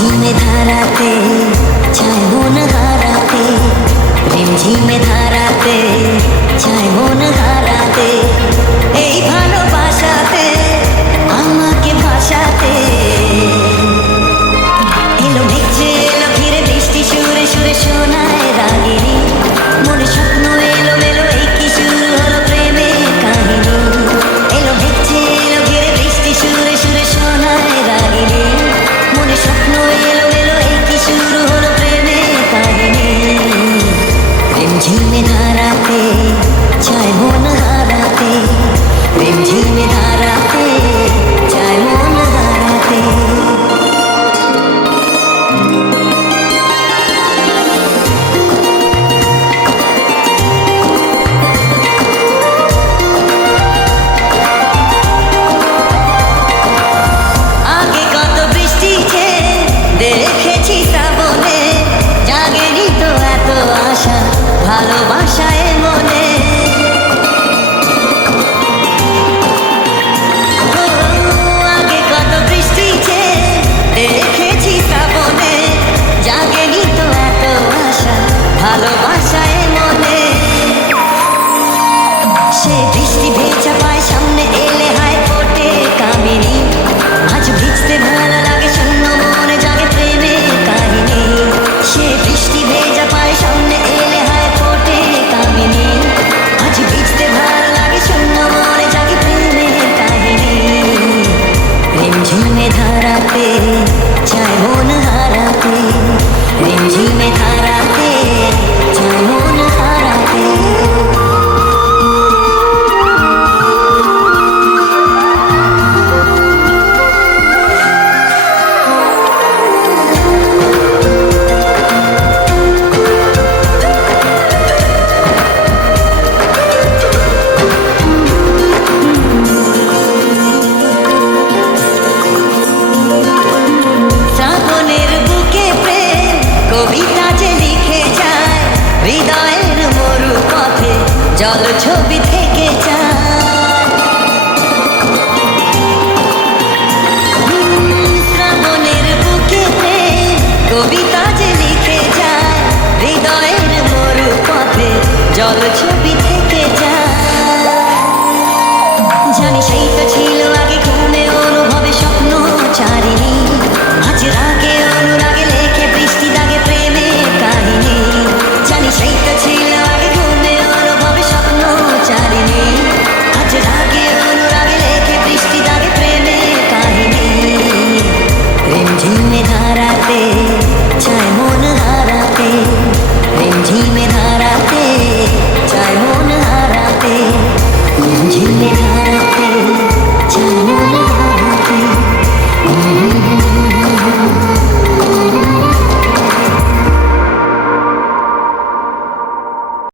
ঝিমঝিমে ধারাতে চায় মন হারাতে, ঝিমঝিমে ধারাতে চায় মন হারাতে, এই ভালোবাসাতে আমাকে ভাসাতে। এলো মেঘে এলো ঘিরে বৃষ্টি সুরে সুরে শোনায় রাগিনী, মনে স্বপ্ন এলো এলো এই কি শুরু হলো প্রেমের কাহিনী। এলো মেঘে এলো ঘিরে বৃষ্টি সুরে সুরে শোনায় রাগিনী, মনে স্বপ্ন এলো এলো এই কি শুরু হলো প্রেমের কাহিনী। ঝিমঝিমে ধারাতে চায় মন হারাতে, ঝিমঝিমে ধারাতে চায় মন হারাতে। আগে কত বৃষ্টি দেখেছি শ্রাবণে, জাগেনি তো এত আশা ভালোবাসায় মনে। আগে কত বৃষ্টি দেখেছি শ্রাবণে, জাগেনি তো এত আশা ভালোবাসায় মনে। সে বৃষ্টি ভেজা পায় সামনে এলে হায় ফোটে কামিনী, আজ ভিজতে ভালো লাগে শূন্য মনে জাগে প্রেমের কাহিনী। সে বৃষ্টি ভেজা পায় সামনে এলে হায় ফোটে কামিনী, আজ ভিজতে ভালো লাগে শূন্য মনে জাগে প্রেমের কাহিনী। ঝিমঝিমে ধারাতে চায় মন হারাতে, ঝিমঝিমে ধারাতে চায় মন হারাতে। শ্রাবণের বুকে প্রেম কবিতা যে লিখে যায়, হৃদয়ের মরু পথে জল